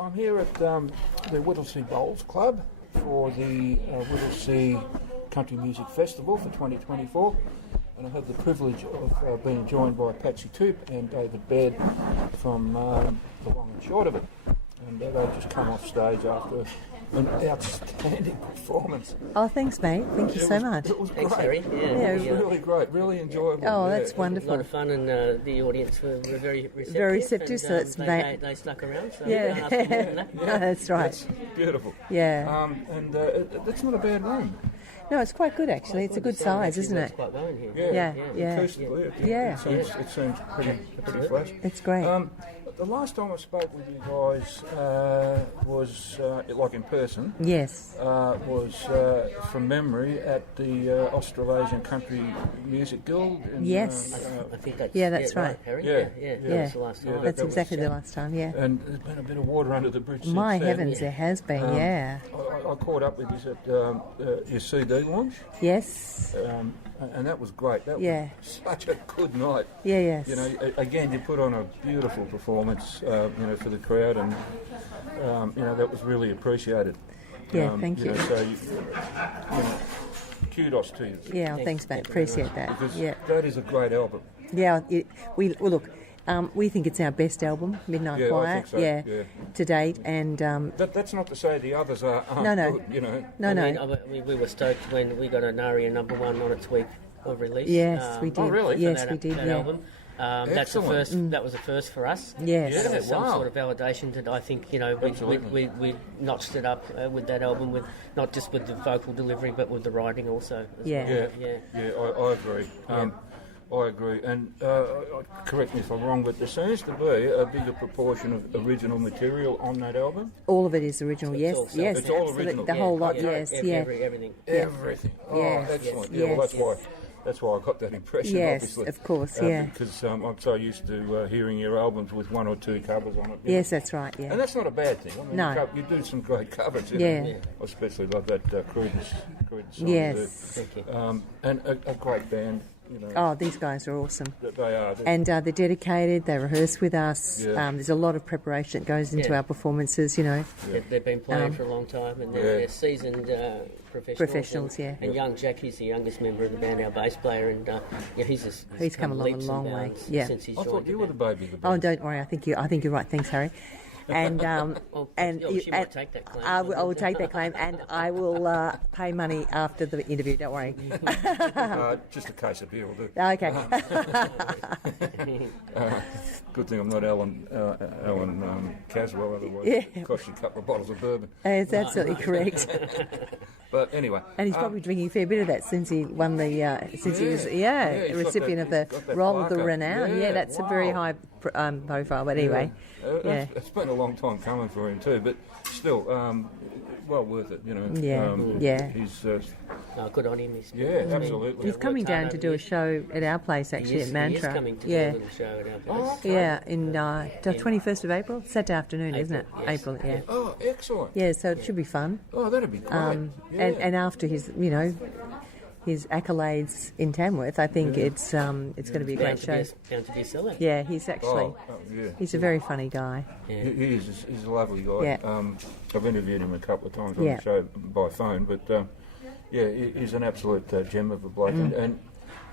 I'm here at the Whittlesea Bowls Club for the Whittlesea Country Music Festival for 2024, and I have the privilege of being joined by Patsy Toop and David Baird from the long and short of it, and they've just come off stage after an outstanding performance. Oh, thanks, mate. Thank you so much. It was Thanks, great. Harry. It was really great, really enjoyable. Oh, yeah. that's A wonderful. lot of fun, and the audience were very receptive. Very receptive, so it's they stuck around. So Yeah. ask them more than that. No, that's right. It's beautiful. Yeah. And that's not a bad room. No, it's quite good, actually. It's a good size, isn't Works it? quite well in here. Yeah. Acoustically, Yeah. it seems pretty flash. It's great. The last time I spoke with you guys was, like in person, Yes. was from memory at the Australasian Country Music Guild. In, Yes. I think that's that's right. Harry. Yeah. Yeah. Yeah. That's the last time. That's that was- exactly the last time, yeah. And there's been a bit of water under the bridge since My then. heavens, there has been, yeah. I caught up with you at your CD launch, Yes. and that was great. That Yeah. was such a good night. Yeah, yes. You know, again, you put on a beautiful performance, for the crowd, and that was really appreciated. Yeah, thank you. So, kudos to you. Yeah, thanks, mate. Appreciate that. Because Yeah. that is a great album. Yeah, we think it's our best album, Midnight Yeah, I Choir, think so, yeah. to date, and That's not to say the others aren't No. good, you know. no. We were stoked when we got an ARIA #1 on its week of release. Yes, we did. Oh, really? Yes, that, we did, that yeah. album. That's the Excellent. first. That was the first for us. Yes. Yeah. It was some wow. sort of validation that I think we Absolutely. notched it up with that album, with not just with the vocal delivery but with the writing also. as Yeah. well. I agree. I agree. And correct me if I'm wrong, but there seems to be a bigger proportion of original material on that album. All of it is original, yes, all yes. It's all absolutely. original. The whole lot, yes, yeah. Everything. Everything. Oh, Yes. excellent. Yes. Yeah, well, Yes. that's why I got that impression, Yes, obviously. of course, yeah. Because I'm so used to hearing your albums with one or two covers on it. Yes, that's right, And yeah. that's not a bad thing. I mean, No. you do some great covers. You Yeah. know. I especially love that Creedence song. Yes. Thank you. And a great band. You know, Oh, these guys are awesome. that they are. And they're dedicated, they rehearse with us. Yeah. There's a lot of preparation that goes into Yeah. our performances, you know. They've been playing for a long time, and they're seasoned professionals. Professionals, and, yeah. And young Jack, he's the youngest member of the band, our bass player, and he's come along a leaps long and way, bounds yeah. since he's I joined thought you were the band. baby of the Oh, band. don't worry, I think you're right. Thanks, Harry. And Well, she might take that claim. I will take that claim, and I will pay money after the interview. Don't worry. Just a case of beer will do. Okay. Good thing I'm not Alan Caswell, otherwise Yeah. it cost you a couple of bottles of bourbon. That's absolutely correct. But anyway. And he's probably drinking a fair bit of that since he won the since he was he's a got recipient that- of the he's got that Roll of the plaque up. Renown. Yeah, Yeah, that's a very wow. high profile. But anyway, yeah. It's been a long time coming for him too, but still, well worth it, you know. Yeah, yeah. He's, Good on him. absolutely. He's coming down to do a show at our place actually He at is Mantra. coming to Yeah. do a little show at our place. Yeah, in the 21st of April, Saturday afternoon, isn't it? April, yes. April, yeah. Oh, excellent. Yeah, so it should be fun. Oh, that'd be great. Yeah. And after his accolades in Tamworth, I think it's going to be a great show. Bound to be a sellout. Yeah, he's actually Yeah. he's a very funny guy. He is. He's a lovely guy. Yeah. I've interviewed him a couple of times on Yeah. the show by phone, but he's an absolute gem of a bloke. And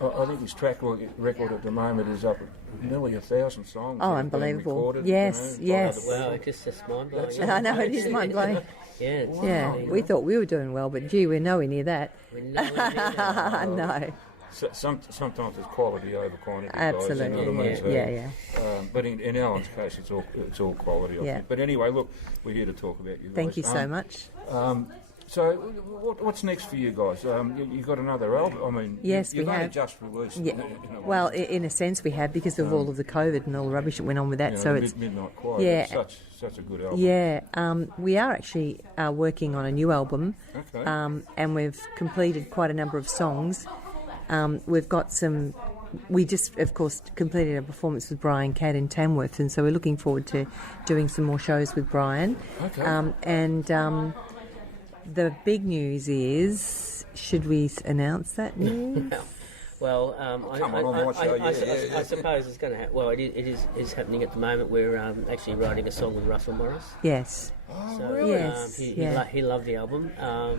I think his track record at the moment is up at nearly 1,000 songs. Oh, that have been unbelievable. recorded, Yes, you know, by yes. other Wow, people. it's just mind blowing. I know it is mind blowing. Yeah, Yeah, we thought we were doing well, but gee, we're nowhere near that. we're nowhere near that. No, Sometimes it's quality over quantity. guys, absolutely. you know what I mean? So, Yeah. but in Alan's case, it's all quality. I Yeah. think. But anyway, look, we're here to talk about you guys. Thank you so much. So, what's next for you guys? You got another album? I mean, Yes, you've we only have. just released. Yeah. Well, in a sense, we have because of all of the COVID and all the rubbish that went on with that. So it's Midnight Choir. yeah. It's such a good album. yeah. We are actually working on a new album, Okay. and we've completed quite a number of songs. We've got some. We just, of course, completed a performance with Brian Cadd in Tamworth, and so we're looking forward to doing some more shows with Brian. Okay. The big news is, should we announce that news? Well, come on my show, I suppose it's going to happen. Well, it is happening at the moment. We're actually writing a song with Russell Morris. Yes. Oh, So, really? Yes, he loved the album.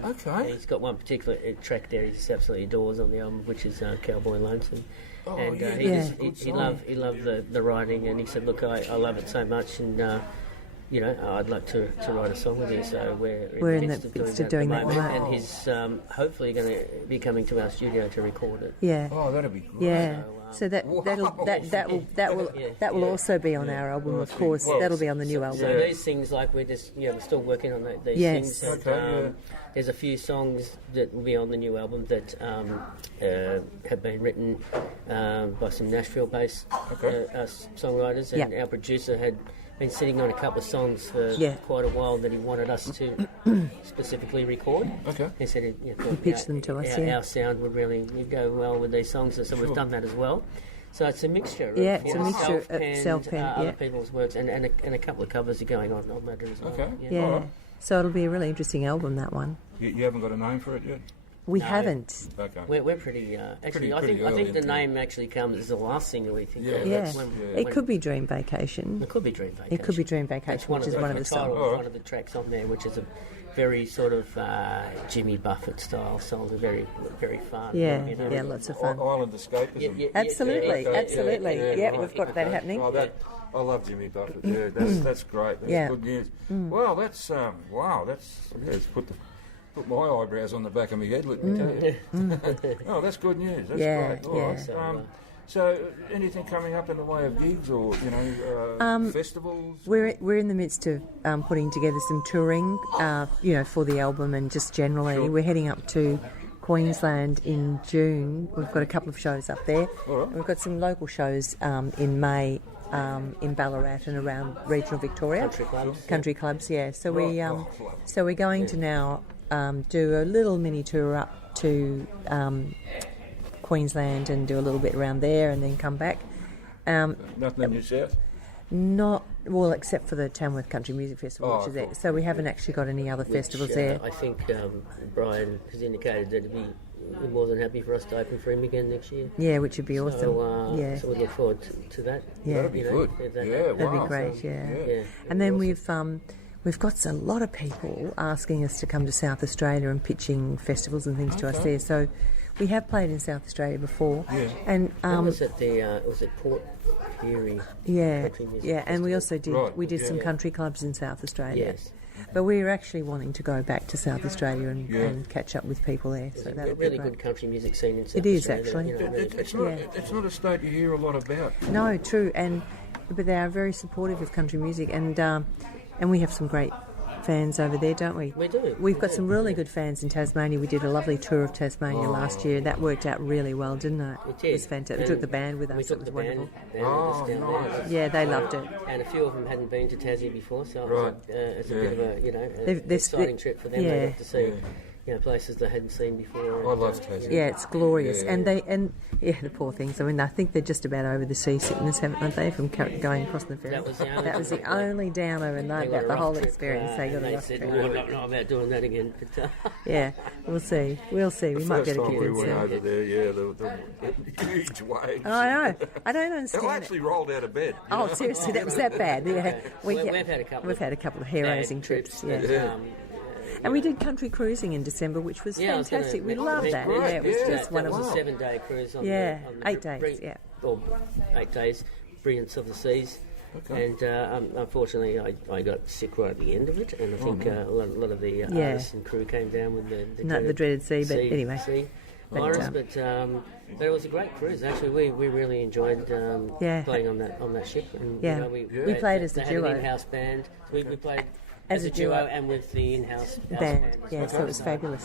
Okay. He's got one particular track there he just absolutely adores on the album, which is Cowboy Lonesome. Oh, And yeah, he that's just a good he song. loved the writing, and he said, "Look, I love it so much, and I'd like to write a song with you." So we're in the midst of doing that at the moment, and he's hopefully going to be coming to our studio to record it. Yeah. Oh, that'd be great. Yeah. So that Wow. that will also be on our album, of course. Well, that'll be on the new album. So these things, like we're just, we're still working on these Yes. things. And, Okay, there's a few songs that will be on the new album that have been written by some Nashville-based songwriters, and our producer had been sitting on a couple of songs for quite a while that he wanted us to specifically record. Okay. He said, He pitched them to us, our sound would really go well with these songs, so we've done that as well. So it's a mixture. Yeah, of it's a mixture of self-penned, self-penned, other people's works, and a couple of covers are going on that as well. Okay. Yeah. So it'll be a really interesting album, that one. You haven't got a name for it yet? We No. haven't. Okay. We're pretty. Actually, I pretty think early the into name actually comes as the last thing that we think. Yeah, of. Yeah. that's- It could be Dream Vacation. It could be Dream Vacation. It could be Dream That's Vacation, which is one of the title songs. of one of the tracks on there, which is a very sort of Jimmy Buffett style song, very very fun. Yeah, you know. yeah, lots of fun. Island Escapism. Absolutely, Okay, absolutely. Yeah, right. we've got that happening. Oh, I love Jimmy Buffett. Yeah, that's great. That's Yeah. good news. Well, that's it's put my eyebrows on the back of my head. Let me tell you. Oh, that's good news. That's Yeah, great. All yeah. right. So, anything coming up in the way of gigs or festivals? We're in the midst of putting together some touring, for the album and just generally. Sure. We're heading up to Queensland in June. We've got a couple of shows up there. All right. And we've got some local shows in May in Ballarat and around regional Victoria. Country clubs, yeah. So we're going to now do a little mini tour up to Queensland and do a little bit around there and then come back. Nothing in New South? Not well, except for the Tamworth Country Music Festival, which is there. cool. So we haven't actually got any other festivals there. I think Brian has indicated that he'd be more than happy for us to open for him again next year. Yeah, which would be awesome. So, so we look forward to that. Yeah. That'd be good. if that Yeah, happens. That'd wow. be great, yeah. Yeah. And then we've got a lot of people asking us to come to South Australia and pitching festivals and things to us there. So we have played in South Australia before. Yeah. And That was at Port Pirie. yeah, Country Music yeah, and we Festival. also Right, did some yeah. country clubs in South Australia. Yes. But we're actually wanting to go back to South Australia and, Yeah. and catch up with people there. So There's a that'll be really great. good country music scene in South It is, Australia, actually. you know, really It's good. not. It's not a state you hear a lot about. No, true, but they are very supportive of country music, and we have some great fans over there, don't we? We do. We've we got do. some really good fans in Tasmania. We did a lovely tour of Tasmania last year. That worked out really well, didn't it? It did. It was fantastic. We And took the band with we us. took It was the wonderful. band with us down there. Yeah, they loved it. And a few of them hadn't been to Tassie before, so it was Right. it's a bit of a They've- exciting trip for them. They yeah. got to see places they hadn't seen before. I love Tassie. Yeah, it's glorious, Yeah, and the poor things. I mean, I think they're just about over the seasickness, haven't they, from going across the ferry? That was the only only downer, and They got about a the rough whole trip, experience. They got and a they rough said, trip. "No, not about doing that again." But, Yeah, we'll see. We'll see. We might First get a time kick we in went soon. over there, the huge waves. I know. I don't I understand it. actually rolled out of bed. you Oh, know? seriously, that was that bad. Yeah, We've had a couple. We've had a couple of hair-raising trips. Yeah. that, And we did country cruising in December, which was I was gonna fantastic. We mention loved that. great. Yeah, it was Yeah, just That wonderful. was a 7-day cruise. On Yeah, the 8 days, yeah. Or 8 days, Brilliance of the Seas. Okay. And unfortunately, I got sick right at the end of it, and I think a lot of the artists and crew came down with The dreaded sea, but anyway. But, virus. But it was a great cruise. Actually, we really enjoyed playing on that ship. And, Yeah. you know, We played as a they had duo. an in-house band. We played As a duo. and with the in-house Band. as Yeah, well. so it was fabulous.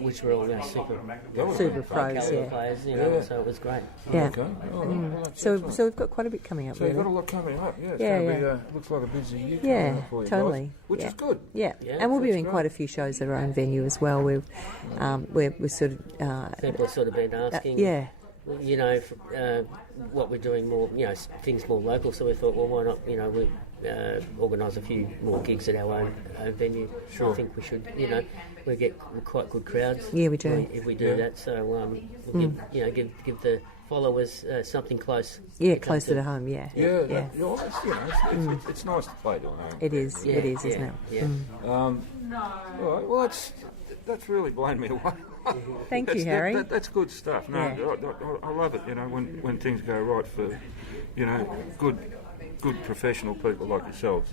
Which were all Super pros, caliber yeah. players, you know. Yeah. So it was great. Yeah. Okay. Oh, well, that's So excellent. we've got quite a bit coming up, So you've got a really. lot coming up, yeah. It's Yeah, going to yeah. be, looks like a busy year Yeah, coming up for you totally. guys, which Yeah. is good. Yeah, Yeah, and we'll be that's doing great. quite a few shows at our own venue as well. We're sort of People have sort of been asking. yeah. what we're doing more, things more local. So we thought, well, why not, we organise a few more gigs at our own venue. Sure. I think we should, we get quite good crowds. Yeah, we do. If we do that, so we'll give the followers something close. Yeah, closer to home. Yeah. It's nice to play to home. It is. Yeah, it is, isn't it? Yeah. All right, well, that's really blown me away. Thank you, Harry. That's good stuff. No, Yeah. I love it. When things go right for, good professional people like yourselves.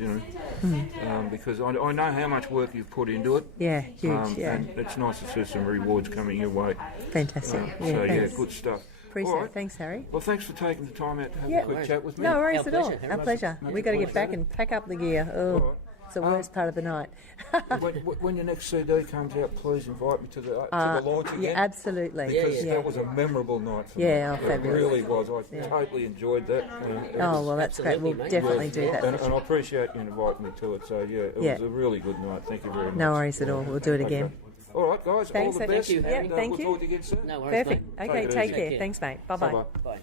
Because I know how much work you've put into it. Yeah, huge. And it's nice to see some rewards coming your way. Fantastic. Thanks. Good stuff. Appreciate All it. right. Thanks, Harry. Well, thanks for taking the time out to have Yeah. a quick chat with me. No worries Our at all. pleasure, Harry. Our pleasure. We've got to get back and pack up the gear. Oh, All right. it's the worst part of the night. When your next CD comes out, please invite me to the launch again. Yeah, absolutely. Because Yeah. that was a memorable night for Yeah, me. oh, fabulous. It really was. I totally enjoyed that. Oh, well, that's great. We'll Absolutely, mate. definitely do that. And I appreciate you inviting me to it. So, it Yeah. was a really good night. Thank you very much. No worries at all. We'll do it again. Okay. All right, guys. Thanks, all the Harry. best. Thank you, Harry. And, Thank look you. forward to again soon. No worries, Perfect. mate. Okay, Take it take easy. care. Take care. Thanks, mate. Bye-bye. Bye-bye. Bye.